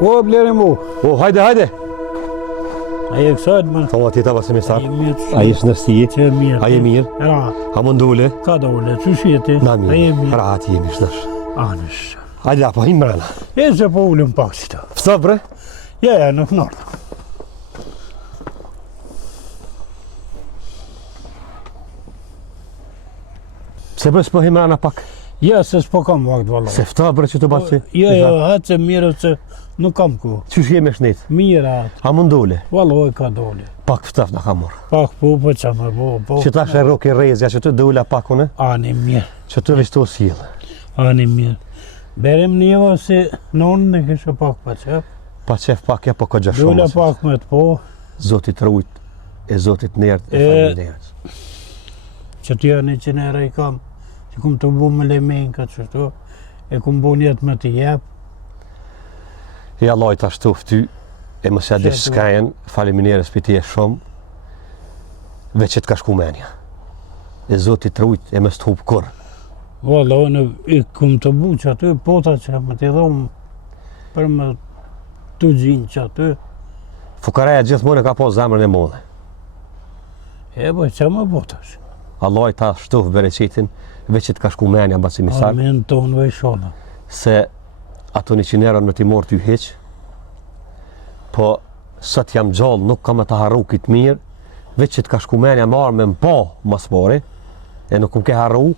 O, blerim u. O, hajde. Aje kësajt, man. Tama tita basi me sar. Aje mirë. Aje shëndërsi. Që mirë. Aje mirë. Rahat. A mund dole? Ka dole, që shjeti? Na mirë. Aje mirë. Rahat jemi shëndërsh. Anësh. Hajde apo him brana. E që po ullëm pak si ta. Psa bre? Ja, nuk nërda. Pse bre s'po him brana pak? Ja, se s'po kam vakt valla. Se fta bre që të basi? Ja, hëtë se mirë se nuk kam ku. Qysh jemi shnet? Mirë atë. A mund dole? Valloj ka dole. Pak ftaf na ka morë. Pak po që me po. Që ta shë roke rezja që të dole pak une? Ani mirë. Që të vishto s'jilë. Ani mirë. Berem njëva se nonë në kështë pak pa qef. Pa qef pak ja po këgja shumë. Dole pak me të po. Zotit rujt e Zotit nert e familjës. Që të janë 100 euro i kam. Që kum të bu me lemenka qështu. E kum bu njetë me të jep. E Allah i ta shtof ty. E mësja dhe shkajen, faleminderes për ti e shumë, veç që t'ka shku menja. E Zotit rujt e mës t'hup kur. Valla, unë i kum të bu që aty, pota që më t'i dhomë për më të gjinë që aty. Fukaraja gjithmonë e ka po zemrën e modhe. E boj, që më botash? Allah i ta shtof bereqetin, veç që t'ka shku menja basi misar. Amen tonë vejshona. Se ato 100 euro në t'i morë t'ju heq, po sot jam gjallë, nuk kam e të harru kitë mirë, veç që t'ka shku menja marë me m'pa mas pare, e nuk ke harru,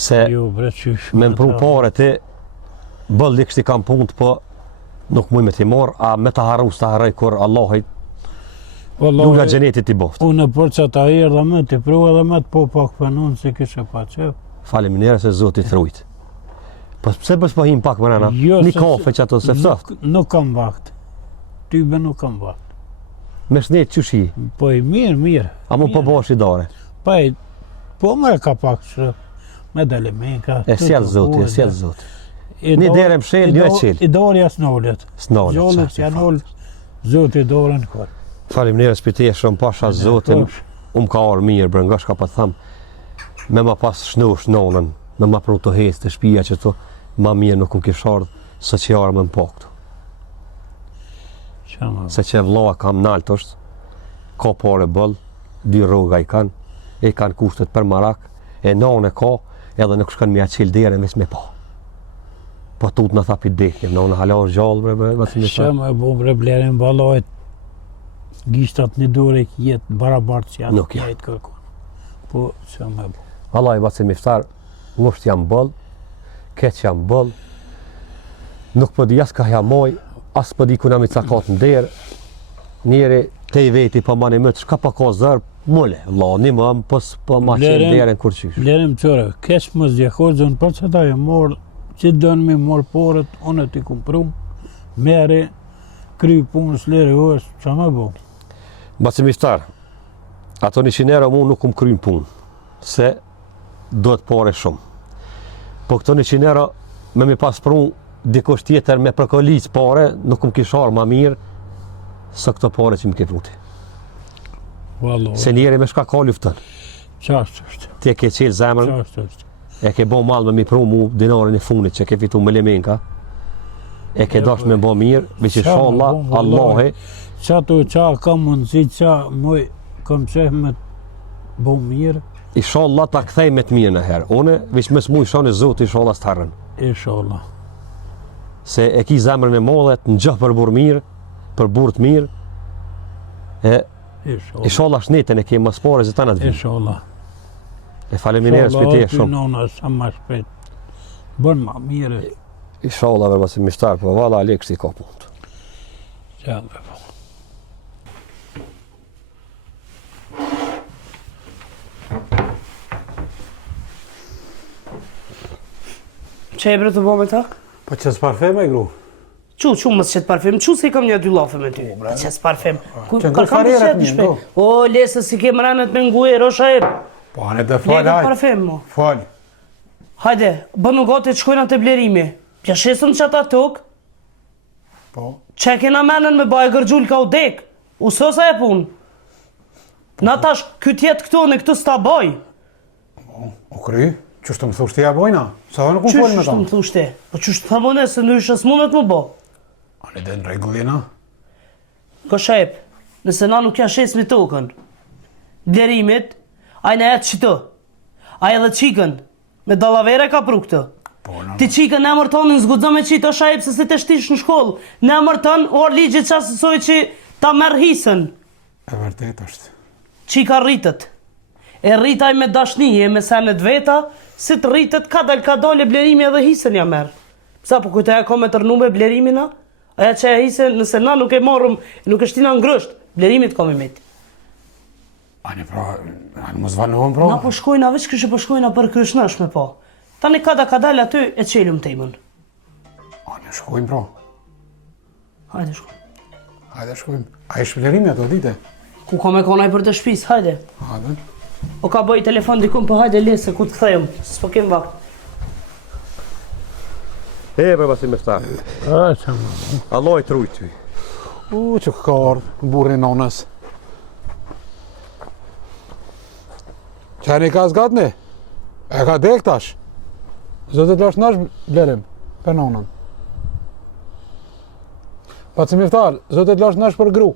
se Jo, bre, qysh. me m'pru pare ti, bëllë kështi kam punët, po nuk muj me t'i marë, a me të harru s'ta harrej kur Allahit, luga gjenetit t'i boft. Unë për që ta herë dhe me t'i pru edhe me t'po pak pënunë se kishe pa qef. Faleminderes se Zotit rujt. Po pse po him pak më rana? Jo, Një se- kafe që ato se ftoft. Nuk kam vakt. Tybe nuk kam vakt. Me shnet qyshi, Po i mirë. a mu po bosh i dare. Pa i, po më ka pak që me dele me ka. E sjell Zoti, e sjell Zoti. Një Një derë më shel, një e qel. I dorë jasë n'ollet. S'nolet. Gjollët janë ollë, Zotë i dorën kërë. Faleminderes për ti e shumë pasha Zotin, ka orë mirë, bre nga shka pa tham, me ma pas shnosh nonën, me ma pru të hes të shpia që to, ma mirë nuk më kish ardhë, se që jarë me më po këtu. Se që vloa kam naltë është, ka pare bëllë, 2 rroga i kanë kushtet për marak, e nonë e ka, edhe nuk shkën me a qilë dere mes me pa. Po tut në thapit deknim, nonë hala është gjallë, bre, vëtë me Që me bu bre blerin balojt, gishtat një dore jetë barabartë që janë. Nuk janë. Jetë kërkon. Po, që me bu. Allah i vëtë miftar, ngusht jam bëllë, keq jam bëllë, nuk po di as ka ja moj, as po di kuna mi cakat në derë, njeri te i veti po mani mëtë, shka pa ka zërë, mule, la, një më më, po ma qenë derën kur qysh. Blerim qëre, kesh më zgjekozën për që ta e morë, që dënë mi morë porët, unë t'i kumprum, mere, kry punës lere është, që me bu? Basi miftar, ato 100 euro mu nuk krynë punë, se do të pare shumë. Po këto 100 euro me mi pas prunë dikush tjetër me përkollic pare, nuk kisharë ma mirë, se këto pare që më ke pruti. Valo, Se njeri me shka ka luftën. qashtë është, Ti e ke qelë zemrën, qashtë është. e ke bo malë me mi pru mu dinarin e funit që ke fitu me lemenka, e ke dash me bo mirë, veç i shalla, Allahi, Qa tu qa ka mundësi, qa moj kam qef me bo mirë, i shalla ta kthej me të mirë në herë. Une, veç mes mu i shani Zotë i shalla së të harën. inshallah. Se e ki zemrën e modhet, në gjëh për burë mirë, për burë të mirë, e i shalla shnetën e ke më spore zë të në të vinë. Inshallah. E faleminderes për ti e shumë. Nona, sa ma shpejt. Bën ma mire. I shalla vërba si mishtar, po valla ale kështi ka punë. Qa me po. Që e bre të bo me ta? Po që s'parfem e gru? Qu mësë qëtë parfem, qu se i kam një 2 lafe me ty? Po që s'parfem. Që nga fareret një, do? O, lesë si ke mranet me nguaj, rosha e. Po anë të Lega parfem, mo. Falj. Hajde, bënu gati të shkojnë atë blerimi. Pja shesëm që ata tuk, Po. që kena menën me bajë gërgjull ka u dek. U sosa e pun. Na tash, këtë jetë këto në këtë s'ta baj. O kry, qështë të më thushtë ja bojna? Sa dhe nuk më folë me Qështë ta? më thushte? Po qështë të thamone se në ishës mundet më bo? Ani dhe në regullina? Ko shep, nëse na nuk ja shes me tokën, blerimit, a i në jetë qito, a i edhe qikën, me dalavere ka pru këtë. Ti qikën në emër tonë në zgudzo me qitë, o shajep se të shtish në shkollë, në emër tonë, orë ligjit qasësoj që ta merë hisën. E vërtet është. Qika rritët. E rritaj me dashnije, me senet veta, si të rritët ka dal e blerimi edhe hisën ja merë. Psa po kujta e ka me tërnu me blerimina? Aja që e hisën, nëse na nuk e marrëm, nuk e shtina në grësht, blerimit ka me meti. Ani pra, ani mos vanohem pra. Na po shkojna, veç kështë po shkojna për kryshnash me po. Tani ka dal aty e qelum temën. Ani shkojmë pra. Hajde shkojmë. Hajde shkojmë. A i shpëlerimi ato dite? Ku ka me konaj për të shpis, hajde. Hajde. O ka bëj telefon dikun, po hajde lese, ku të kthejmë, s'po kem vakt. Bre Vasil Mestar, Allah i truj ty. Që ka ardhë, burri nonës. Qeni ka zgatni? E ka dek tash? Zotit lash nash blerim, për nonën. Vasil Mestar, zotit lash nash për gru.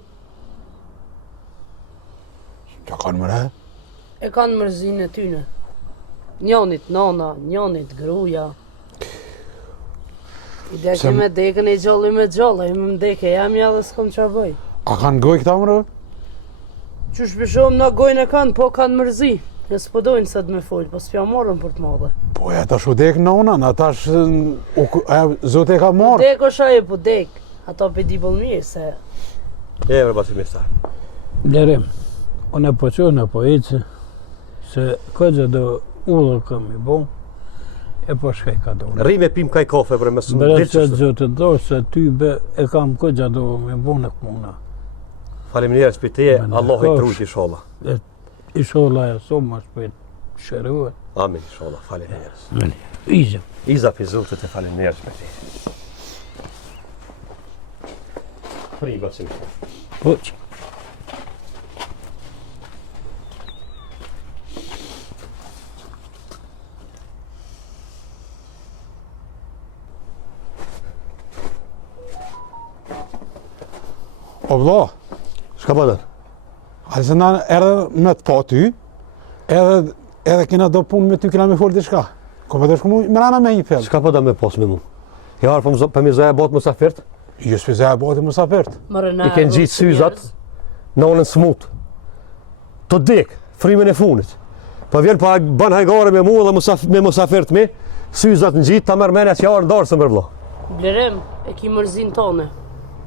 Që kanë mëre? E kanë mërzinë e tyne. Njonit nona, njonit gruja. I deke me dekën e gjolli me gjolli, më mdeke jam ja dhe s'kom qa bëj. A kanë goj këta mëre? Qush bëshom na gojnë e kanë, po kanë mërzi. Ne s'po dojnë sot me folë, po s'pja morën për të madhe. Po e tash u dek nonën, atash zote ka marrë. Dek o shaje, po dek. Ato pe di bëllë mirë se... Bre Vasil Mestar. Blerim, unë po qënë po eci, se këtë do ullë kam i bo, e po shkaj ka do. Rri me pim kaj kafe bre, mësë më Bërë dilë që qështë. zotë do, se ty be e kam këtë do me bo në këmuna. Faleminderit për teje, Më Allah i ndërkosh. truj inshallah. Isholla e so më shpejt shëruat. Amin inshallah, faleminderit. Izë. Iza për zotet e faleminderit me teje. Fri Vasil Mestar. Po që. O vlla, Shka bëdër? a se na erdhe me të pa ty, edhe kena do punë me ty, kena me folë diçka. Ko për të shku mu, më rana me një pjellë. Shka bëda me pos me mu? Ja arë për me zoja botë mësafirt, Jo s'pizaj e bati mësafirt. i kënë gjitë syzat, në onën smut. Të dek, frimin e funit. Po vjen pa ban hajgare me mu dhe me mësafirt me, syzat në gjitë, ta mërmenja që ja arë ndarë së mërvlo. Blerem, e ki mërzin tone.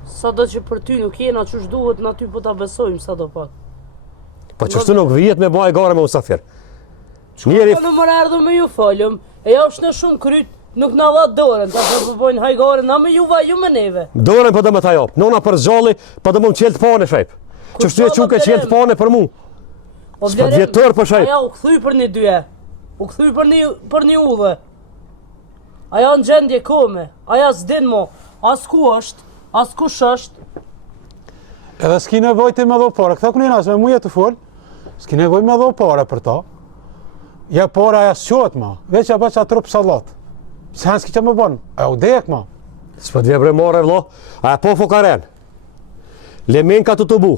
Sa do që për ty nuk jena qush duhet, na ty po ta besojmë sa do pak. Po qështu nuk vijet me ba hajgare me mësafir. Njeri, Po në mërë ardhë me ju falëm, e ja është në shumë kryt, nuk na dha dorën, ta që përbojnë hajgare, na me juva, ju me neve. dorën për dhe me ta japë, nona për zxalli, për dhe mu më qelë të pane shajp. Qështu e quke qelë të pane për mu. O S'pa vjetër për shajp. Aja u këthuj për një dyje, u këthuj për një udhe. Aja në gjendje kome, aja s'din mo, as ku është, as kush është. Edhe s'ki nevoj të me dho pare, këta kënina se me muje të folë, s'ki nevoj me dho pare për ta. Ja pare aja s'qohet ma, veç ja bëq atë trup salat. Se hanë s'ki që më banë, aja u dek ma. S'pa t'vje bre more vlo, a e po fokaren. Lemen ka të bu.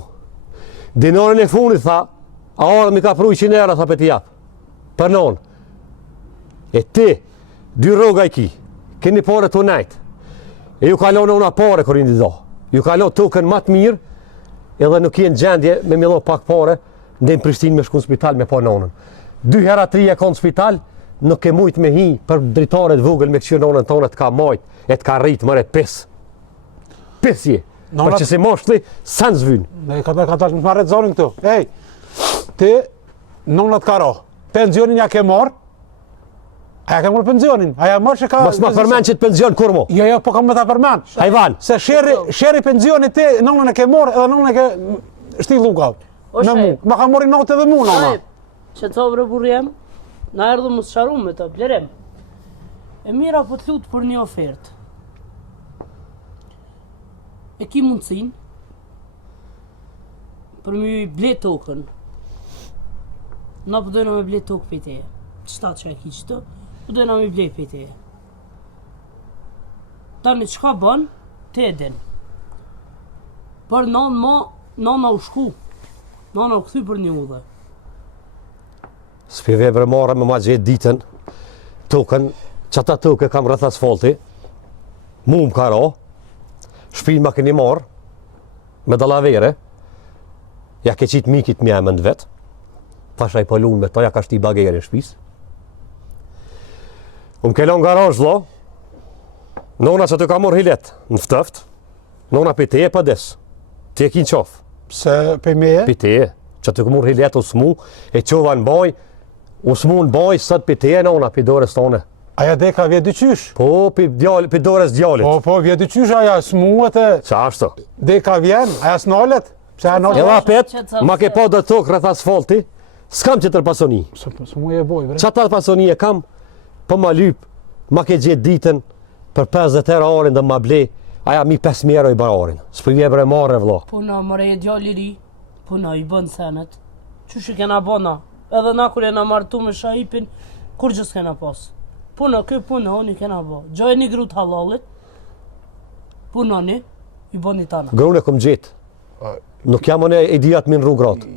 Dinarën e funit tha, a orë mi ka pru 100 euro tha për t'i japë. Për non. E ti, 2 rroga i ki, keni pare të nejtë. E ju kalon una pare kër indi do. Ju kalon tukën matë mirë, edhe nuk jenë gjendje me milo pak pare, ndem Prishtinë me shku në spital me pa nonën. 2 hera 3 e ka në spital, nuk e mujt me hi për dritaret vogël me këshirë nonën tonë të ka majt, e të ka rritë mëre pis. Pis je. Për që si moshli, sa në zvynë. Ne ka tash më marret zonin këtu. Ej, ti, nonat ka ra, pensionin ja ke marë, aja ke marë pensionin, aja marë që ka... Mos ma përmen që të penzion kur mo. Jo, po kam me ta përmen. Hajvan. Se sheri pensionit ti, nonën e ke marë edhe nonën e ke shti luka. O Me mu, shef. ma ka mori notë edhe mu, nona. Ajë, që të obrë burjem, na erdhë më sharum me të, Blerem. E mira po të lutë për një ofertë. E ki mundësin, për më ble tokën. Na po dojna me ble tokë për teje. Qëta që e ki qëtë, po dojna me ble për teje. Tani qka bën, te edin. Për nana u shku. Nana u kthy për një udhe. S'pi vebre marrë me ma gjetë ditën, tokën, që ata tokë kam rreth asfalti, mu më ka ra, shpinë ma keni marrë, me dalavere, ja ke qitë mikit mjemën vetë, pasha i pëllun me ta, ja ka shti bagerin shpis. Më kelon garaj, vlo, nona që të ka morë hilet në ftëft, nona për te e për des, ti e kinë qofë. Pse për meje? Për te e, që të ka morë hilet u smu, e qova në baj, u smu në baj, sët për te e nona, për dorës tone. Aja dhe ka vje dyqysh? Po, për dorës djallit. Po, vje dyqysh aja smuët e... Qa ashtë? Dhe ka vjen, aja s'nalet? Pse aja nalet? Edhe apet, ma ke pa dhe tokë rreth asfalti, s'kam që tërë pasoni. S'mu e boj, bre. Qa tërë pasoni e kam, për ma lyp, ma ke gjetë ditën, për 50 herë arin dhe ma ble, aja mi 5 euro i bar arin. S'për vje bre marre, vlo. Puna, mëre e djali ri, puna i bën senet. Qysh i kena bona? Edhe na kur jena martu me shahipin, kur gjës kena pas? Puna, këj puna, oni kena bo. Gjoj një grut halalit, punoni, i boni tana. Grune këm gjetë. Nuk jam unë e dijat min rrugë gratë.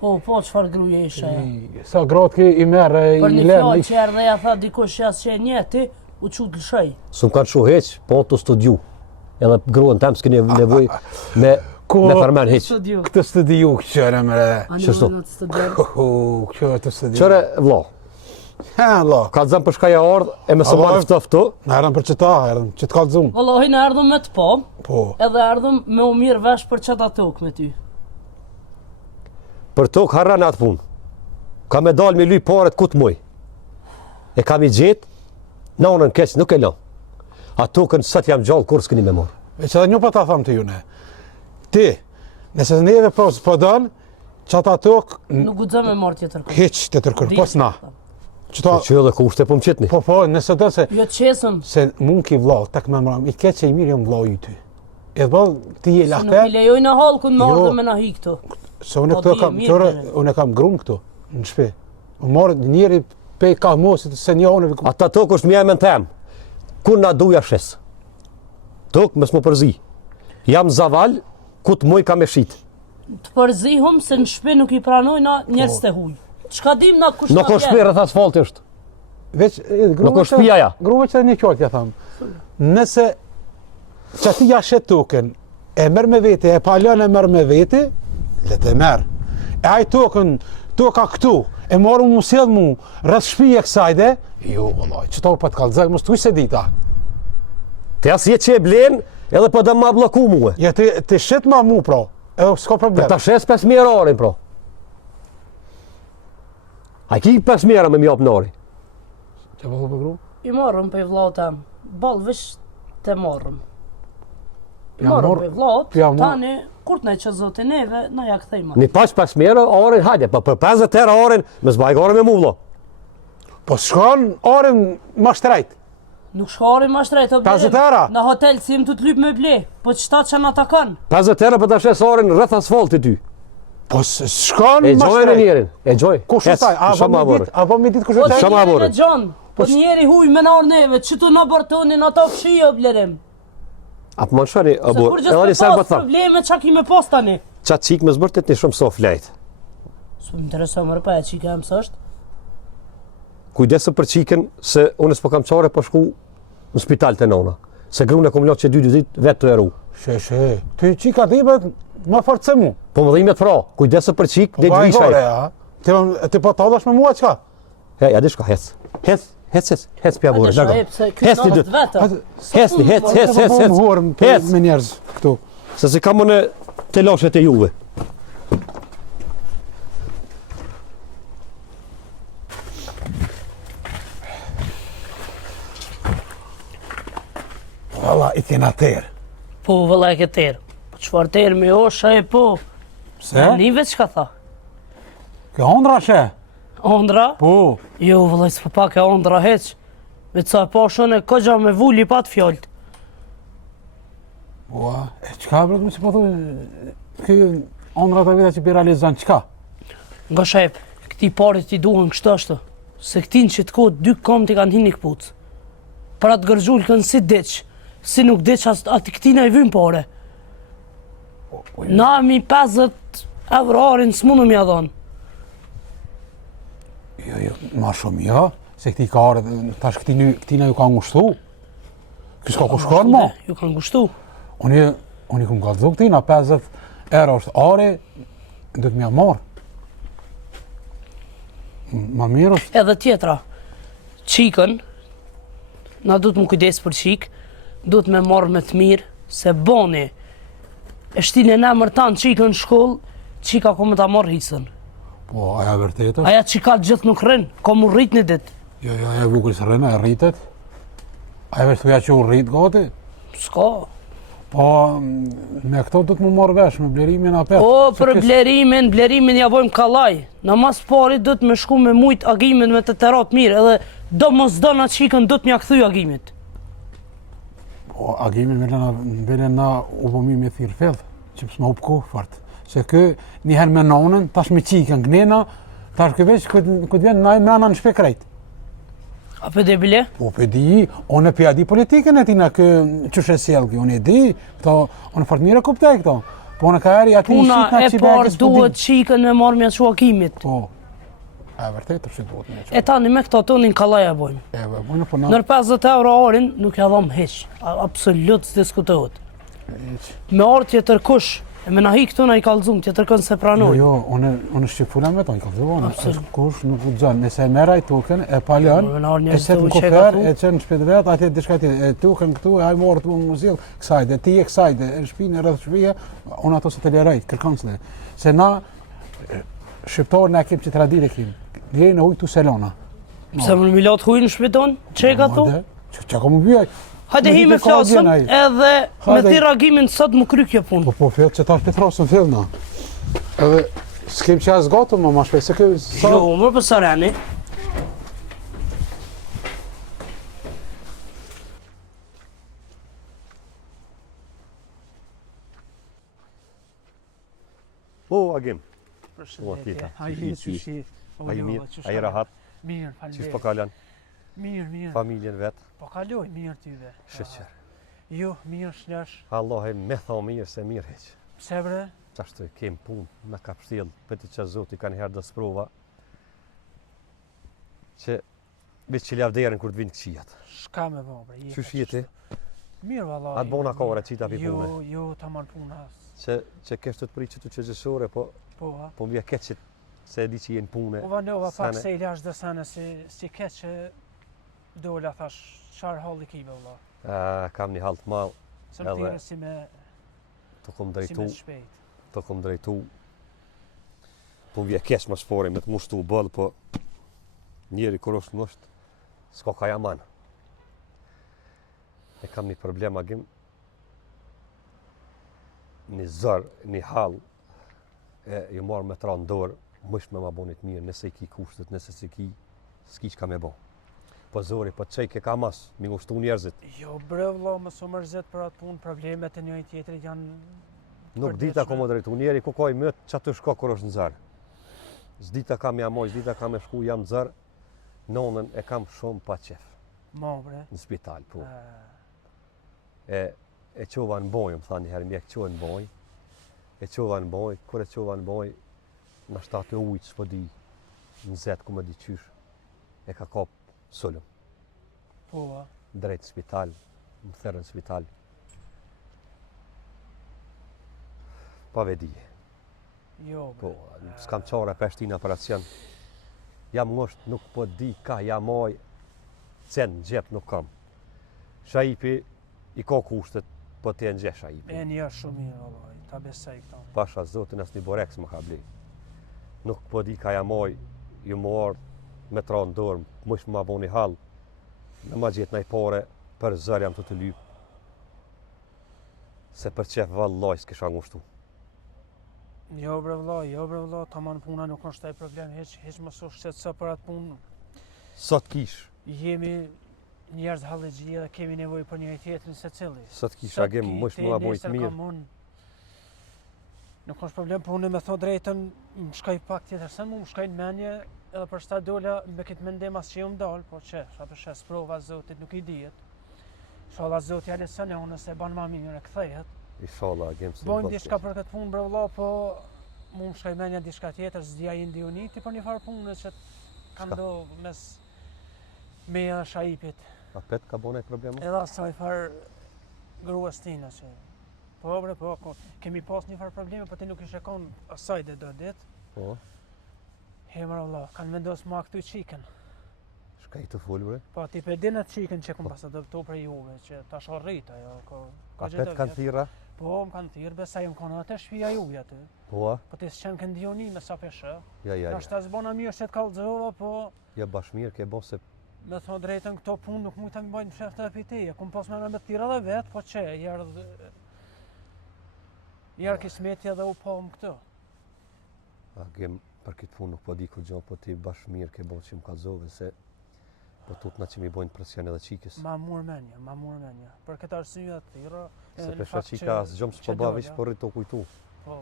Po, qëfar gruje isha ja? Sa gratë ki i merë, Për i një lërë. fjallë që erdhe ja tha dikush jasë që e njeti, u qu gëshaj. S'm kanë shu heq, po të studiu. Edhe gruën tem s'keni nevoj me përmen heq. Studiu. Këtë studiu, këqëre mre. Qështu? Këqëre të studiu. Qëre, vlo, Ha, la. ka të zëmë për shkaja ardhë, e me së Allah, marrë ftëftu, Në herën për qëta, herën, që të kalëzum. Vëllohi në erdhëm me të po, Po. edhe erdhëm me u mirë vesh për qëta tokë me ty. për tokë harran atë punë. Ka me dalë me lyj paret ku të muj. E kam i gjetë, në onën keq nuk e lë. A tokën sët jam gjallë, kur s'keni me morë. E që dhe një për ta thamë të june. Ti, nëse neve po dënë, që ata tokë, Nuk guxëm me marrë tjetër kërë. hiq të tërkër, pos na. Qëta, Që edhe ku ushte po më qitni. po, nëse dënë se, Jo të qesëm, se mund ki vlau, tek me mram, i keq që i mirë jam vlau i ty. Edhe bal, ti je se nuk i lahte, lejoj në halë kënë më Jo. ardhe me na hi këtu. se unë Po, këto ti kam, je mirë, tëre, bere. unë kam grumë këtu, në shpe. Unë marë njeri pe ka mosit, se një onë, Ata tokë është mjemën tem. Ku na duja shes. Tokë mës më përzi. Jam zaval, ku të muj ka me shit. Të përzihum se në shpi nuk i pranojna njerës të huj. Çka dim na kush Nuk është shpi rreth asfalti është. veç, Nuk është shtëpia ja. Grumë që një qoltë, ja thamë. Nëse që ti ja shet token, e merr me vete, e palën e merr me vete, le të merr. E aj toka këtu, e marrë mu sjell mu, rreth shtëpia kësajde, jo, vallaj, çto pa të kallëzoj, mos tuaj se dita. Te as je që e blen, edhe po dhe ma bloku muë. Ja ti shet ma mu, pra, edhe s'ka problem. Për ta shes 5 euro arin, pro. A ki 5 euro me mjop në ari. Që po për gru? I marrëm për i vllaut tem. Ballë vesh të marrëm. I Ja marrëm marr- për i vllaut, ja marr- tani, kur të ne që zotin neve, na ja kthejma. Një pas 5 euro arin, hajde, po për 50 euro arin, me zbajgore me mu, vlo. Po shkon orën ma shtrejt. Nuk shkari ma shtrejt, o 50 euro? Në hotel si më të të lyp me ble, po qëta që na takon. 50 euro për ta shes arin rreth asfalti ty. Po shkon E ma gjoj në shtrejt. njerin, e gjoj. Ku shutaj? A Shama vë mi vorë. dit? A vë mi dit ku Po shutaj? Shama njeri more. në gjon, po njeri huj me na neve, që të në bërtonin ato fshi o blerim. A për më shani, Se abur, kur edhe gjithë një me serë pas për thamë. probleme që ki me pas tani. Qatë qikë me zbërtit një shumë sof lejtë. Së më intereso më rëpa e qika e mësë është. Kujdesë për qikën, se unë s'po kam qare po shku në spital të nona. Se grune kom lotë që 2 ditë vetë të eru. She, ty qika dhimet ma fartë se mu. Po më dhimet fra, kujdesë për qikë, dhe të Vaj vishaj. gore, ja. Ti po talësh me mua qka? Ja di shka, hec. Hec pja bore, Hajde, dago. shajep, se Hec këtë një në dy. vetë. Hecni, hec. Hec. Me njerëz këtu. Se si kam unë të lashet e juve. Valla, i kena terë. Po, vëlla e këtë terë. Po, qëfar terë me o, shaj po. Se? Nive që ka tha? Ke ondra she? Ondra? Po. Jo, vëlla, s'po pak e ondra heq. Me ca po shone këgja me vulli pat fjallët. Ua, e qka bërë që po thu, ky ondra të vita që pi realizan, qka? Nga shajp, këti parit ti duhen kështë ashtë. Se këtin që të kodë 2 kom t'i kanë hinë një këpucë. Pra të gërgjullë kënë si deq. Si nuk deq ati këtina i vynë pare. Na mi 50 euro arin s'mundu m'ja dhonë. Jo, ma shumë jo, se këti ka arë, tash këtina ju ka ngushtu. Kësë ka ku shkon ma. Ju kanë ngushtu. Unë i kum kallëzu këtina, 50 euro është are, do të m'ja marë. Ma mirë është. Edhe tjetra, qikën, na du të më kujdes për qikë, du të me marrë me të mirë, se boni, e shtine në emër tanë qikën në shkollë, qika ko me ta marrë hisën. Po, aja vërtet është. Aja qika gjithë nuk rrinë, ko mu rrit një ditë. Jo, aja bukur së rrinë, aja rritet. Aja veç thuja që u rrit gati. S'ka. Po, me këto du të më marrë vesh, me blerimin apet. O, për blerimin ja bojmë kallaj. Në mas pari du të me shku me mujt agimin me të terat mirë, edhe do mos do na qikën du të mja këthuj agimit. Po, agimin vele na u bomi me thirë fedhë, që pësma u pëko fart. Se kë njëherë me nonën, tash me qikën gnena, tash këveç këtë vjen na në shpe krejt. A për dhe bile? Po, për di, unë për di politikën e tina kë qështë e sjelgi, unë e di, këto, unë fort mire kuptaj këto. Po, unë ka eri ati Puna shqitna e që parë duhet qikën me marrë me që agimit. Po, e vërtet është që duhet me që. E tani me këto tonin kallaj e bojmë. E vërtet, po na... Nër 50 euro arin nuk ja dhom heq, absolut s'diskutohet. Me arë tjetër kush, e me na hi këtu na i kallzum, tjetër kënë se pranoj. Jo, unë shqipula me to, i kallzum, Absolut. kush nuk u gjën, nëse e meraj tukën, e palën, Me na arë e njerëz set të në u qeka kufer, tu. e qenë në shpit vetë, atje diçka tjetër, e tukën këtu, e haj morë të më muzil, kësajde, ti e kësajde, e shpinë rrëth shpija, unë ato se të lerajt, kërkonsle. Se na, shqiptarë na kem që tradire kem, lejnë e ujtu selona. Pse më milat hujnë në shpiton, që ka tu? Që ka më bjaj? Hajde hi me flasëm edhe me thirë agimin sot më kry kjo punë. Po, fillë që ta është petrosën fillë na. Edhe, s'kem që asë gatu ma shpej, se kë... Jo, mërë për sarani. O, agim. Përshëndetje. Ai mirë, ai rahat. Mirë, Qysh po kalan Mirë. familjen vet? Po kaloj, mirë tyve. Sheqer. Jo, mirë shnesh. Allah e me tha mirë se mirë heq. Pse bre? Qashtu kem punë, na ka pështjell, pëti që zoti kanë herë dhe sprova, që veç që lavderin kur të vinë këqijat. Shka me bo, bre. Qysh jeti? Mirë, valla. Atë bona ka ora qita pi pune. Jo, ta marë puna. Që kështë të pritë që të qëgjësore, po m'vje keqit se e di që jenë pune. Ova pak se i lash dhe sene, si keq që dola thash, qarë halli kime, valla. Kam një halë të malë, Se më thire si me shpejt. Të kom drejtu. Po m'vje keq më shpore me të mushtu bëllë, po njeri kur është nështë, s'ka ka jaman. E kam një problem agim, një zërë, një halë, e ju marrë me tra në dorë, mësh me ma bonit mirë, nëse i ki kushtet, nëse si ki, s'ki që ka me bo. Po zori, po qej ke ka mas, mi ngushtu njerëzit. Jo, bre, valla, më su mërzit për atë punë, problemet e njëjë tjetrit janë... Nuk dita ko më drejtu, njeri ku ka i mëtë që aty shka kur është në zërë. S'dita ka me amoj, s'dita ka me shku jam zërë, nonën e kam shumë pa qef. Ma, bre. Në spital, po. E qova në bojë, më tha njëherë, mjek qova në bojë. E qova në bojë, kur e qova në bojë, në shtatë e ujtë, s'po di, në zetë ku më di qysh, e ka kap sullëm. Po, Drejtë spital, më therën spital. Pa vedije. jo, Po, bre. s'kam qara peshtin operacion. Jam ngosht, nuk po di ka, jam moj, cen në gjep nuk kam. Shaipi i ka kushtet, po të e në gjep Shaipi. E një shumë mirë, valla, ta besaj këta. Pasha zotin as një boreks më ka bli. Nuk po di ka jam moj, ju më ardh me tra në dorë, mësh më aboni hal, në ma gjetë nej pare, për zër jam të lyp. Se për qef vallaj s'kisha ngushtu. Jo, bre, valla, ta manë puna nuk është taj problem, heq më su shqetësa për atë punë. Sot kish, Jemi njerëz hallegji dhe kemi nevojë për njëri tjetrin secili. sot kish agim, mësh më abonit mirë. Nuk është problem, por unë me thon drejtën, më shkoj pak tjetër, se më shkoj në menje, edhe për shta dola me këtë mendim as që ju më dalë, po që, ato shes prova zotit nuk i dihet. Inshallah zoti ja leson, unë se ban ma mirë, kthehet. Inshallah, agim se Bojmë diçka për këtë punë, bre valla, po mu më shkaj menja diçka tjetër, s'dija i ndioniti për një farë punë që ka ndodhë mes meja dhe Shaipit. A pet ka bone problema? Edhe asaj farë gruas tina që... Po bre, po, kemi pas një farë probleme, po ti nuk ishe konë asaj dhe do ditë. Po, Hemër Allah, kanë vendos ma këtu qikën. shkaj të full, bre. Po, ti pe dinat qikën që kom pas adoptu për juve, që ta shorrit ajo, A pet kanë thira? Po, më kanë thirë, besa ju më kanë atë shpia juve aty. Po, Po ti s'qenë këndioni me sa peshe. ja. Ashtë ta zbona mirë që të kalzova, po Ja bashmirë ke bo se me thonë drejtën këto punë nuk mujta mi bajnë në shef të epiteje. Kum pas me në me të tira dhe vetë, po që, jerë kismetja dhe u po më këto. agim për këtë punë nuk po di kur gjo, po ti bashmirë ke bo që më kalzove se po tutna që mi bojnë presion edhe qikës. Ma murë menja. Për këtë arsye të tira... Se pesha qika asë gjomë s'po ba vish për rritë të kujtu. Po,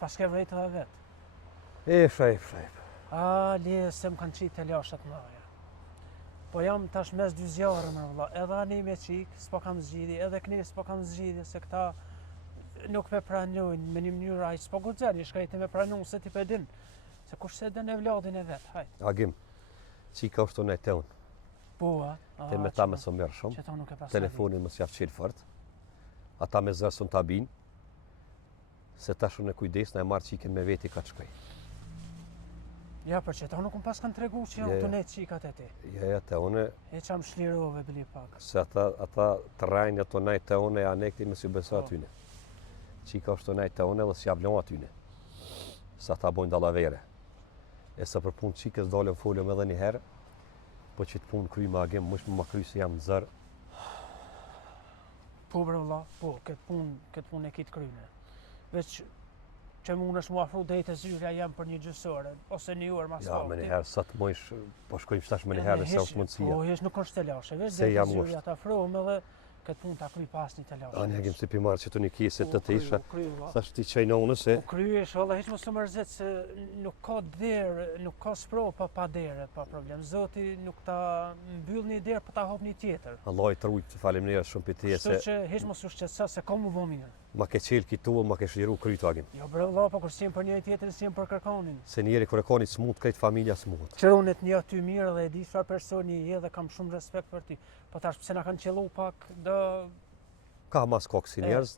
pas ke vrejtë dhe vetë. Shajp. A, lije se më kanë qitë të lashat marja. Po jam tash mes dy zjarë më vëlla, edhe ani me qikë s'po kam zgjidhje, edhe këni s'po kam zgjidhje, se këta nuk me pranojnë me një mënyrë aj s'po guxeri, shkajte me pranu se ti pedin, se kush se den e vladin e vetë, hajt. Agim, qika është të nejtë unë, Po, a? te me ta me së merë shumë, Që ta nuk e pas telefonin më s'jaf qilë fort, ata me zërë sën tabin, se ta shumë e kujdes, na e marë qiken me veti ka të shkoj. Ja, për që ta nuk më pas kanë tregu që janë të nejtë qikat e ti. Ja, te une, E që am shlirove bili pak. se ata të rajnë të nejtë te une, a nekti me si beso Po. atyne. Qika është të nejtë te une dhe s'javlon atyne, se ata bojnë dalavere. E se për punë qikës dalëm folëm edhe një herë, po që të punë kry me agim, mësh më kry se jam në zërë. Po, bre vëlla, po, këtë punë e kitë kryne. Veç që mund është mu afru dhejtë e zyrja jam për një gjysore, ose një orë mas Ja, me një herë, sa të mojsh, po shkojmë shtash me një herë se është mundësia. Po, hesh nuk është të lashe, veç Se dhejtë e jam zyrja të afrohëm edhe këtë punë ta kry pas një të lashe. Ani agim si pimarë që të një kise të të isha, Kry, vëlla. thash ti qaj në unë se, Po kryesh, valla, hiç mos të mërzit se nuk ka derë, nuk ka spro pa derë, pa problem. Zoti nuk ta mbyll një derë, po ta hap një tjetër. Allah i të rujtë faleminderit shumë për ti, Kështu se që hiç mos u shqetëso se ka mu vë mirë. ma ke qelë kitu, ma ke shliru krytu agim. Jo bre valla, po kur s'jem për njëri tjetrin, s'jem për kërkonin. Se njeri kër e ka një smut, krejt familja smut. Qërunet një aty mirë dhe e di çfarë personi je dhe kam shumë respekt për ti. Po tash pse na kanë qellu pak do Ka mas kokë si njerëz,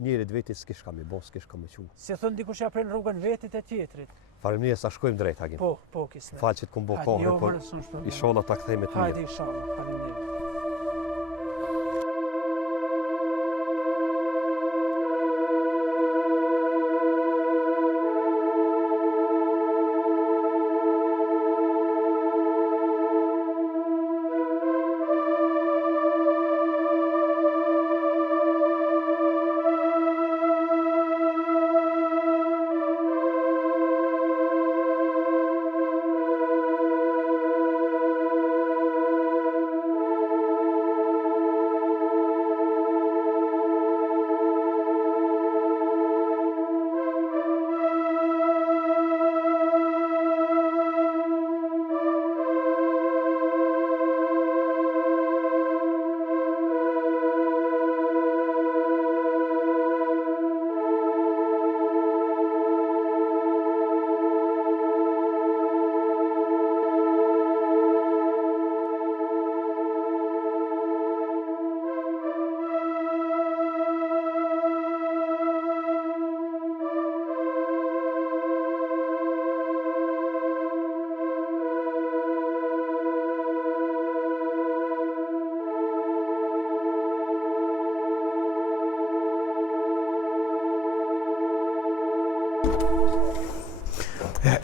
njerit veti s'kish ka me bo, s'kish ka me qu. si thon dikush ja pren rrugën vetit e tjetrit. Faleminderit sa shkojmë drejt agim. Po kisne. Falë që të kom bo Hajde, kohën, jo, por vërë, s'është problem. inshallah ta kthejmë të Hajde, mirë. inshallah, faleminderit.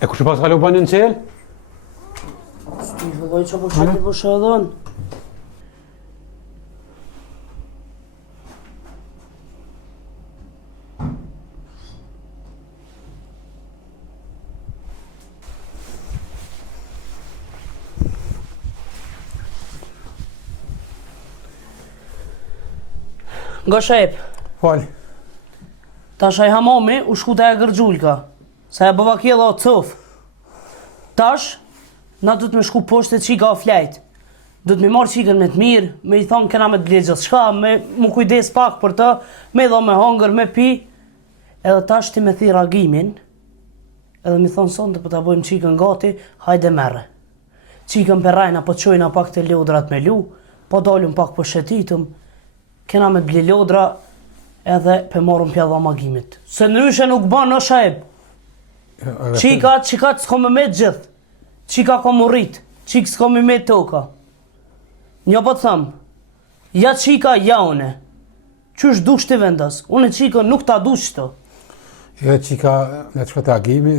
E kush pas kalu banë në qelë? Sti vëllaj që po shëti po shëdhën. Nga shep, Falë. tash ai hamami u shkuta e gërxulka. Sa e bëva kjella o cof. Tash, na du të me shku poshtë e qika o flajt. Do të mi marrë qikën me të mirë, me i thonë kena me të blejë gjithë shka, me mu kujdes pak për të, me i dho me hongër, me pi, edhe tash ti me thi ragimin, edhe mi thonë sonde për ta bojmë qikën gati, hajde merre. Qikën për rajna po qojna pak të lodrat me lu, po dalëm pak po shetitëm, kena me ble lodra edhe për marrëm pjadha magimit. Se nëryshe nuk ban në shaib. Qikat s'ko me gjithë, qika ko më rritë, qikë s'ko me toka. Një po të thëmë, ja qika, ja une. Qysh dush të vendas? Une qika nuk ta dush të. Ja qika, në të shkët e agimi,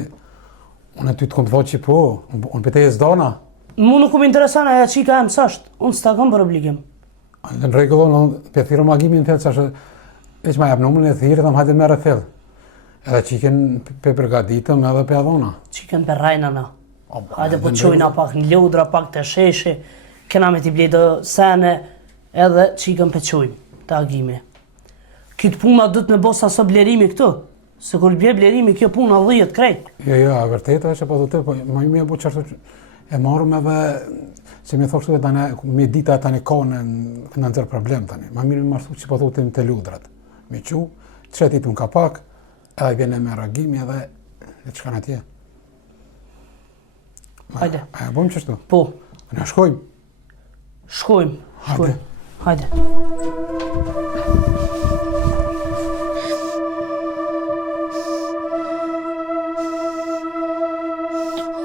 unë ty të kom të thotë që po, unë për te e zdona. Mu nuk më interesana, ja qika e më sashtë, unë s'ta kam për obligim. Në regullon, unë për thirëm agimin në thellë, qashë, veç ma jep numën e thirë, dhe më hajde merë thellë. Edhe qiken për përgaditëm edhe për adhona. Qiken për rajna na. Hajde po qojna pak në lodra, pak të sheshi, kena me t'i blejdo sene, edhe qikën për qojnë të agimi. Kitë puna dhëtë me bosa së blerimi këtu, se kur bje blerimi kjo puna 10 krejt. Jo, e vërtet është, po të po më me bu qashtu e marrëm edhe, se mi thoshtu e tani, me dita tani ka në nëzër problem tani. Ma mirë me marrësu që po të utim të ludrat. Mi qu, qëtit unë ka pak, edhe vjene me reagimi edhe e që kanë atje. Hajde. A e bojmë qështu? Po. Ne shkojmë. Shkojmë. Hajde.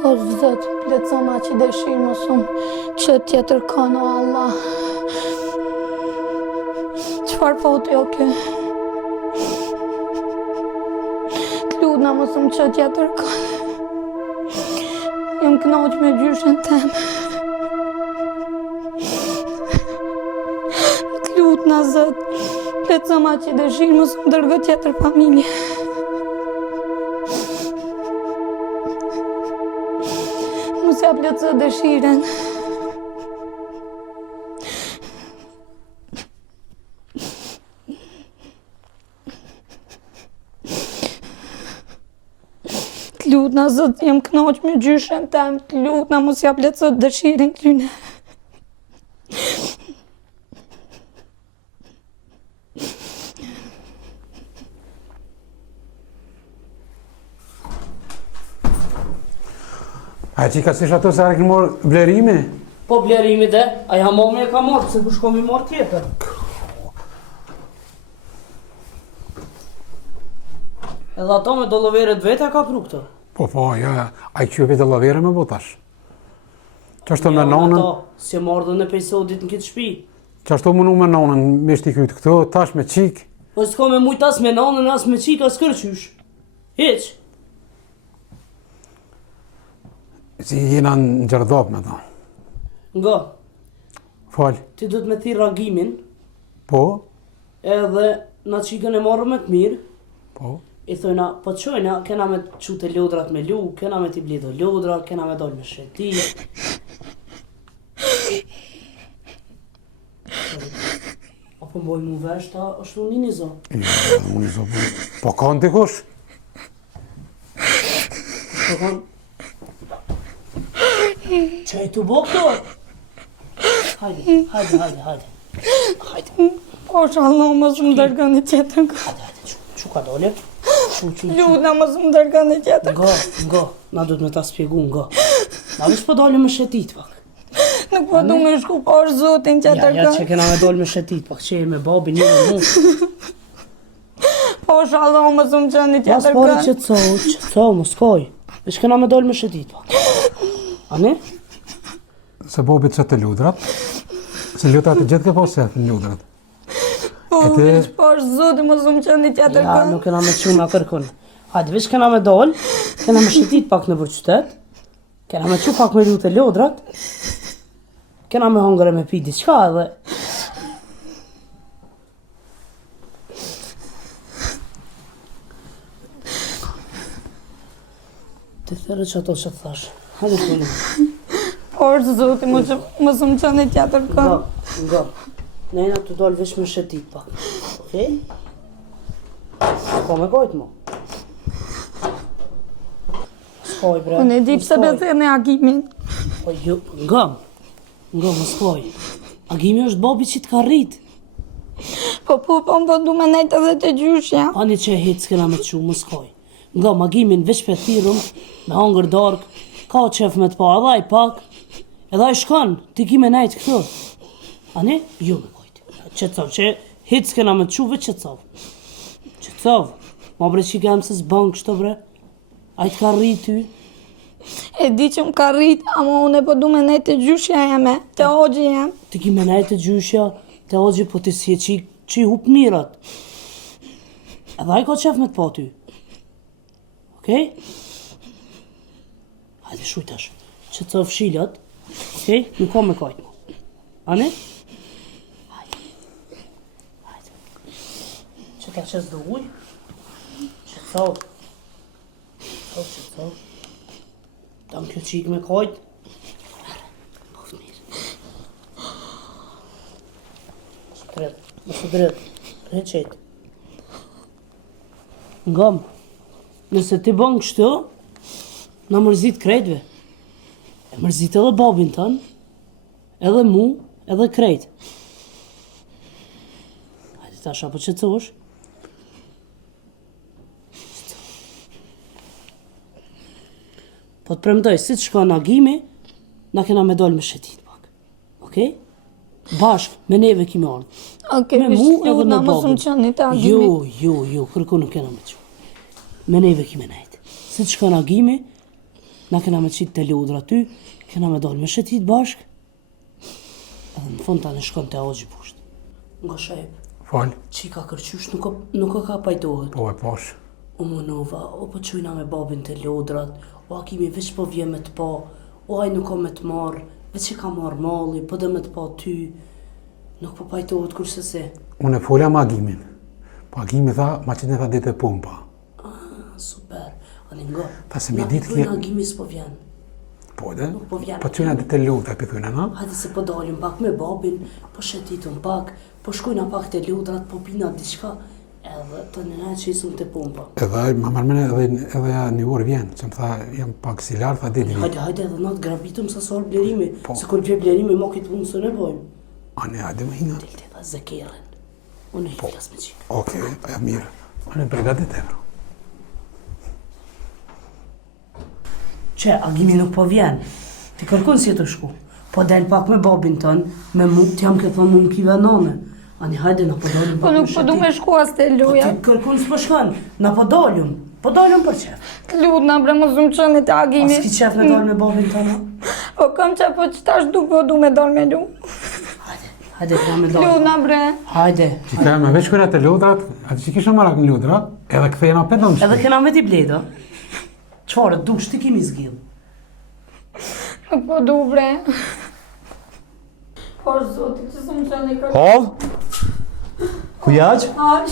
O Zot, plotëso ma që dëshirë më shumë, që tjetër ka në Allah. Qëfar po të jo kë? Të ludna më shumë që tjetër ka. Jam kënaq me gjyshen temë. Të lutna Zot, plotëso ma që dëshirë më shumë dërgo tjetër familje. Mos ja plotëso dëshiren. Të lutna Zot, jam kënaq me gjyshen tem, të lutna mos ja plotëso dëshiren klyne. A që ka sish ato se arë kënë morë blerimi? Po blerimi dhe, aja momi e ka morë, se ku shkomi morë tjetër. Edhe ato me dolloveret vete ka pru këtë. Po, ja, a i kjo vetë lavere me botash. Qashtu me nonën, Si e marrë dhe në pejsodit në këtë shpi. qashtu më nu me nonën, me shti kytë këto, tash me qik. Po s'ka me mujt as me nonën, as me qika, as kërqysh. Hiq. Si jena në gjerdap me ta. Nga, Falë. ti do të me thi ragimin, Po, edhe na qikën e marrë me të mirë, po. i thojna, po qojna, kena me qute lodrat me lu, kena me t'i bledo lodra, kena me dojnë me sheti. Apo mboj mu vesh ta është unë një zo. Unë i zobu. Po ka në dikush? Po kon... Qaj të bo këto? Hajde. Po shalom, mos më dërgani tjetër. Hajde, që ka dole? Lutna mos më dërgani tjetër. Nga, na du të me ta spjegu, nga. Na vish po dole me shetit, pak. Nuk po du me shku pa është Zotin që Ja, dërgani. që kena me dole me shetit, pak, që e me babi një me mu. Po shalom, mos më qëni Mas tjetër pari kanë. që co, mos koj. Vish kena me dole me shetit, pak. A ne? Se bobit që të ludrat. Se lutrat të gjithë ke po se në ludrat. Po, E te- vish po është Zotin, mos më qëni tjetër Ja, kanë. nuk kena me quna kërkun. Hajde, vish kena me dole, kena me shetit pak në për qytet, kena me qu pak me lute lodrat, kena me hongre me pi diçka edhe... Të thërë që ato që të thash. Hajde të një. Po është Zotin, mos më qëni tjetër kanë. Nga. Nejna të dole vesh me shetit pak. Okej? S'ko me gojt mo. S'koj bre. Unë e di pse s'koj. be thërë në agimin. Po ju, nga. Nga mos koj. Agimi është babi që të ka rrit. Po du me nejtë edhe të gjyshja. Ani që e hitë s'kena me të shu, mos koj. Nga magimin veç për thirëm, me hangër dark, ka qef me të pa, edhe i pak, edhe i shkon, ti ki me nejtë këtu. Ani? Jo me kojti. Qëtësov, që hitë s'kena me të shu, veç qëtësov. Qëtësov, ma bre që kemë se s'bën kështë bre, a i të ka rrit ty. E di që më ka rrit, ama unë po du me nejtë të gjyshja jeme, të hoxhi jem. Ti ki me nejtë të gjyshja, të hoxhi, po ti si e që i hup mirat. Edhe a i ka qef me të pa ty. Okej? Hajde shujtash, që të fshilat, okej? Nuk ka me kajtë mu. Ani? Hajde. Hajde. Që ta qes do uj? Që të thot? Që të thot? Tam kjo qik me kajtë? Poft mirë. Mësë drejt, rrë qetë. Ngam. Nëse ti bën kështu, na mërzit krejtve. E mërzit edhe babin tënë, edhe mu, edhe krejt. Hajde tash, apo që të thosh? Po të premtoj, si të shkon agimi, na kena me dollë me shetit pak. Okej? Bashk, me neve kime ardhë. Okej, Me mu edhe me mos babin. më qëni të agimi. Jo, kërku nuk kena me që. Me neve kime nejtë. Si të shkon agimi, na kena me qitë të lodra ty, kena me dollë me shetit bashk, edhe në fund tani shkon të hoxhi pusht. Nga shajp, Fal, qika kërqysh nuk ka pajtohet. po e posh. O monova, o po qujna me babin të lodrat, o Akimi veç po vje me të pa, o aj nuk ka me të marrë, veç që ka marrë malli, po dhe me të pa ty, nuk po pajtohet kurse se. Unë e folja me agimin. Po agimi tha, ma që ne tha dite pumpa. Super, ani nga, Ta se mi na ditë pëthujnë kje- Agimi s'po vjen. Po dhe? Nuk po vjen. Po qëna dite luta, pithujnë, na? Hajde se po dalim pak me babin, po shetitun pak, po shkojna pak të lodrat, po pina diçka, edhe të nëna që isëm të pumpa. Edhe ma marmene edhe ja një orë vjen, që më tha, jam pak si lartë, tha diti vjen. Hajde edhe na të grabitëm sa sorë blerimi, Po. se kur bje blerimi mo këtë punë së ne bojmë. Ane, hajde me hina. Dilte dha zekerën, unë e hitlas me qikë. Okej, ja mirë. Ane, pregadit e, bro. Që, Agimi nuk po vjen, ti kërkun si të shku, po del pak me babin tënë, me mu, t'jam këtë thonë mu më kive nane. Ani hajde na po dalim Po pak nuk po du me shku as të Po luja. ti kërkun s'po shkon, na po dalim për qef. Të lut na bre mos më qëni të agimi. As ki qef me dalë me babin tënë? Po kam që po që tash du po du me dal me lu. Hajde, ka me Lut dalë. na bre. Hajde. Që ka me veç kërë të lodrat, atë që kishë marak në lodra, edhe këthejna petëm Edhe shtu. kena me t'i bleda. Qfarë, dush, ti kimi zgjidh. Nuk po du bre. Po zoti që së më qëni kërë. Hov? Ku jaq? Aq.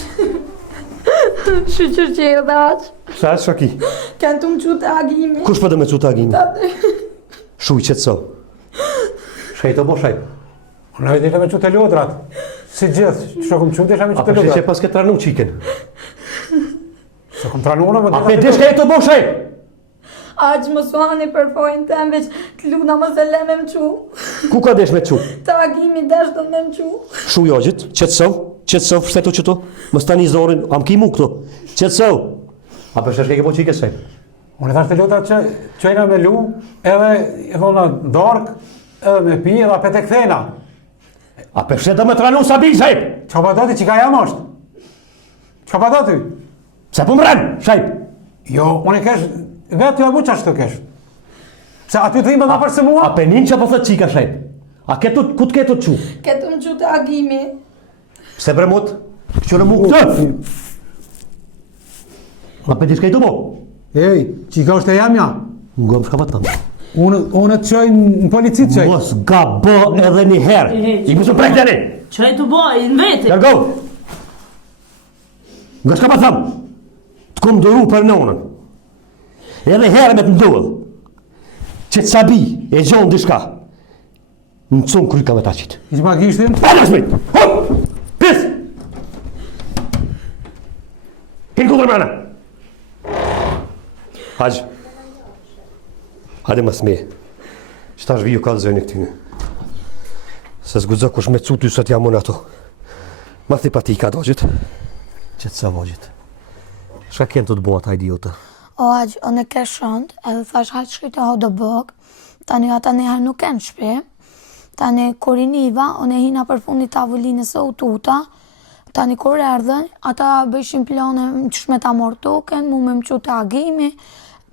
Shqyqër që e dhe aq. Sa e shaki? Kanë të më qu të agimi. Kush për dhe me cuta agimi? Shuj qëtë so. Shajt o bo shajt. Unë e dhejtë me që të lodrat. Si gjithë, që kom që desha me A që të përshë që lodrat. pas këtë tranu qiken. Se kom tranura me A pe di shkajt o bo shajt? Aq më suhani për fojnë tem, veç të luna më se le me më qu. Ku ka desh me të qu? Të agimi desh të me më qu. Shuj o gjithë, qëtë so, shtetu qëto. Më stani zorin, am ki mu këto. Qëtë so. A përshë shkajt ke po qike shajt? Unë e thash të lodrat që qojna me lu, edhe e thona dark, edhe me pi, edhe apet e këthejna. A përshë dhe me tranu sa bil shajt? Qa pa doti që ka jam është? Qa pa doti? Se po më rënë, shajt? Jo, unë i kesh, vetë jo e bu që ashtë të kesh. Se aty të dhimë dhe për se mua? A penin që po thët qika shajt? A ketu, ku të ketu të qu? Ketë më qu të agimi. Se bre mot, qërë mu këtë? A pe di shkajt o bo? Ej, qika është e jamja. Ngom shka pa tëmë. Unë të qoj në policit qoj. Mos gabo edhe një herë. I mësë prek të një. Qaj të boj, në vete. Jargo. Nga shka pa thamë. Të kom dëru për nonën. Edhe herë me të ndodhë. Që të sabi e gjonë dishka. Në cunë kryka me ta qitë. Ishë ma gishtin? Pala shmejt! Hop! Pis! Hinë kudrë mëna! Haqë. Hajde më smeje. Qëta është viju kalëzoj në këtyne. Se s'guxo kush me cuty sot jam unë ato. Ma thi pa ti ka dogjit. Që të sa vogjit. Shka kënë të të bua ta idiota? O aq, unë e ke shënd, edhe thash hajtë shkite ho do bëk, tani ata njëherë nuk e në shpi, tani kur i niva, unë e hina për fundit tavollinës së ututa, tani kur erdhen, ata bëshin plane që shme ta morë token, mu me më qute agimi,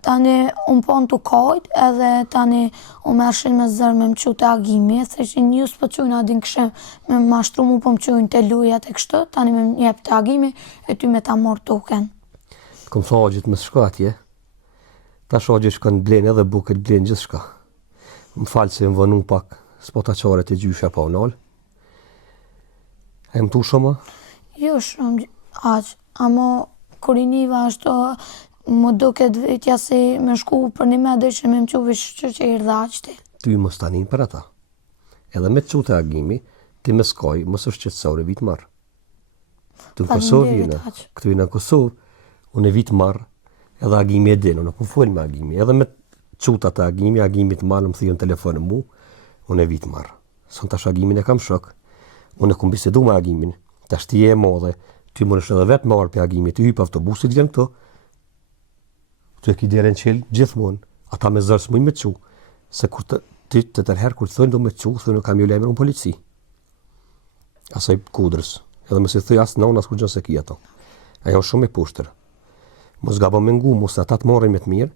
tani unë pon të kajt, edhe tani unë me ashin me zërë me më qute agimi, theshin njës për qujnë adin këshem me më mashtru mu për më qujnë të lujat e kështë, tani me më jep të agimi, e ty me ta morë token. Kom tha Agjit më shka atje. Tash Agjit shkon blen edhe buket blen gjithë shka. Më falë se më vënu pak s'po ta qaret e gjysha pa unal. E më tu shumë? Jo shumë aq, amo kur i niva ashtu më duket vetja si me shku për një me që me më quvi që i rdhaqti. Ty mos tanin për ata. Edhe me të qute agimi, ti me skoj, mos është qëtësore vitë marë. Të në Kosovë jena, këtu jena në Kosovë, unë e vitë marë, edhe agimi e din, unë nuk më folë me agimi, edhe me quta të agimi të malë më thijën telefonë mu, unë e vitë marë. Son tash agimin e kam shok, unë e kom bisedu me agimin, tash ti e modhe, ty më nëshë edhe vetë marë për agimi, ty hypë autobusit vjen këto, ty e ki dhere në qelë gjithmonë, ata me zërë s'muj me qu, se kur ti të tërherë kur të thënë do me qu, thënë kam ju lemër unë polici. Asaj kudrës, edhe më si thëj asë non, asë kur gjënë se ki ato. Ajo shumë e pushtër. Mos gabo me ngu, mos ata të morën me të mirë,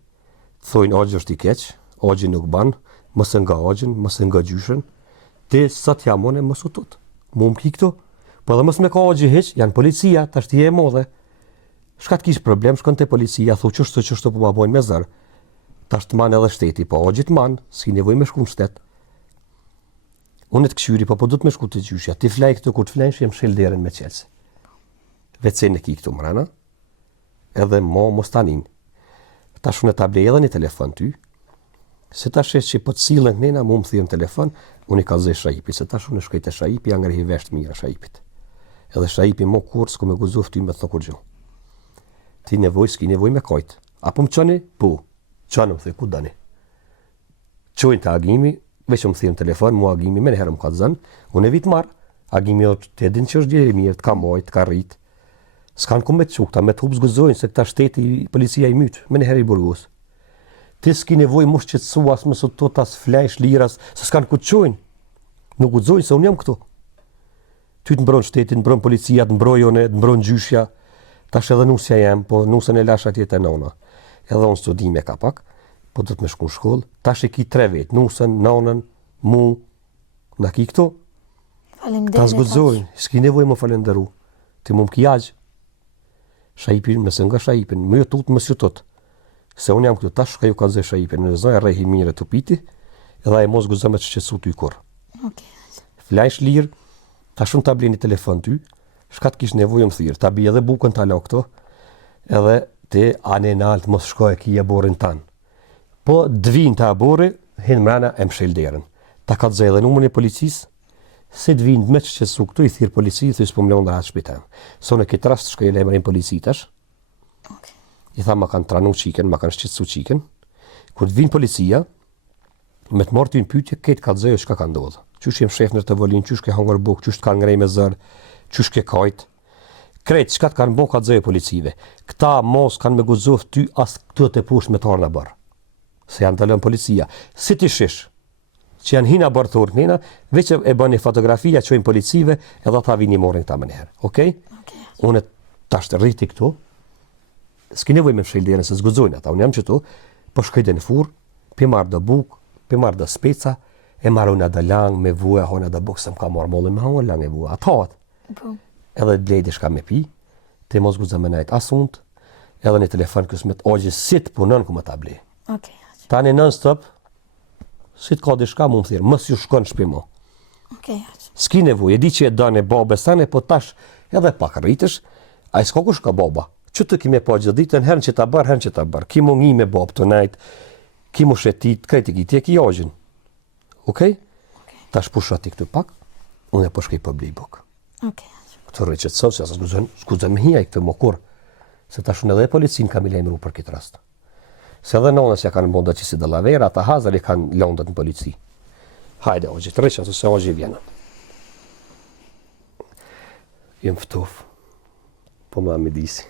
thojnë Agji është i keq, Agji nuk ban, mos nga Agjin, mos nga gjyshen, ti sa t'jam une, mos u tut. Mu më ki këto, po edhe mos me ka Agji heq, janë policia, tash ti e modhe. Shka t'kish problem, shkon te policia, thu qështë po ma bojnë me zërë. Tash të manë edhe shteti, po Agji të manë, s'ki nevoj me shku në shtet. Unë të këshyri, po du të me shku të gjyshja, ti flaj këtu, kur të flajnë, jem shilderin me qelsi. Vecen e ki këtu mrena, edhe mos tanin. Tash unë e tablej edhe një telefon ty, se tash e që po të silën të nena, mu më thirën telefon, unë i ka zë Shaipi, se tash unë shkajt e Shaipi, janë ngrehi vesht mira Shaipit. Edhe Shaipi mo kur, s'ku me guzuf ty me të kur gjo. Ti nevoj, s'ki nevoj me kajt. Apo më qëni? Po. Qënë më thë, ku dani? Qojnë të agimi, veç më thirën telefon, mu agimi, me në herë më ka të zënë, unë e vitë marë, agimi o të edhin që është gjeri mirë, të ka mojt, të ka rritë. S'kan ku me të qukta, me të hubë zgëzojnë, se këta shteti policia i mytë, me në herë i burgos. Ti s'ki nevoj mush që të suas, më sot tot as flejsh, liras, se s'kan ku të qojnë. Nuk u zojnë, se unë jam këto. Ty të mbron shteti, të mbron policia, të mbrojone, të mbron gjyshja, tash edhe nusja jem, po nusën e lashat jetë e nona. Edhe unë studime ka pak, po do të me shku në shkollë, tash e ki 3 vetë, nusën, nonën, mu, na ki këto. Ta zgëzojnë, s'ki nevoj më falenderu. Ti mu më ki aqë. Shaipin, mëse nga Shaipin, më jo tut, mësë jo tut. Se unë jam këtu tash, ka ju ka zë Shaipin, në zoj e rejhi mire të piti, edhe e mos gëzëm e që qësu të i kur. Flajsh lirë, tash unë ta bleni telefon ty, shka të kish nevojë më thirë, ta bi edhe bukën të alo këto, edhe ti anë e naltë mos shko e kije borin tanë. Po dvin të abori, hinë mrena e mshel derën. Ta ka të zë edhe numën e policisë, se të vinë me që qësu këtu, i thirë polici, i thysë po më leon dhe hatë shpitem. Sone këtë rast shkoj e lemërin polici tash. I tha ma kanë tranu qiken, ma kanë shqetsu qiken. Kur të vinë policia, me të morë të vinë pytje, këtë ka të zëjo shka ka ndodhë. Qysh jem shef në të volin, qysh ke hangër buk, qysh të kanë ngrej me zërë, qysh ke kajt. Kretë, qka të kanë bo ka të zëjo policive. Këta mos kanë me guzof ty as këtu të push me tarë në bërë. Se janë të lënë policia. Si ti shish? Që janë hina bërthurë nëna, veç e bën një fotografia, qojnë policive, edhe ta vini morin këta më njëherë. Okej? Unë tash të rriti këtu, s'ki nevoj me fshilderën se zguzojnë ata, unë jam qëtu, po shkajde në furë, pe marrë dhe bukë, pe marrë dhe speca, e marrë unë dhe langë me vua, hona dhe bukë, se më ka marrë mollin me hangë langë e vua, atat. Edhe blejdi shka me pi, te mos guzë me najtë asunt, edhe një telefon kësë me të ogjë sit punën ku më ta blej. Tani non-stop, si të ka dishka mu më thirë, mësë ju shkon shpi mo. S'ki nevoj, e di që e dane babe sane, po tash edhe pak rritësh, a i s'ka kush ka baba. Që të kime pa gjithë ditën, herën që ta barë, herën që ta barë. Ki mu ngi me babë të najtë, ki mu shetit, krejti ki, ti e ki jagjin. Okej? Tash pusha ti këtu pak, unë e po shkej po blej buk. Këtë rrë që të sot, se s'kuzën me hija i këtë mokur, se tash unë edhe policin kam i lejmëru për këtë rast. Se edhe nonës ja kanë bonda që si dëllavera, ata hazër i kanë lëndët në polici. Hajde, Agji, të rrësha, se Agji vjena. jem ftof. Po ma me disi.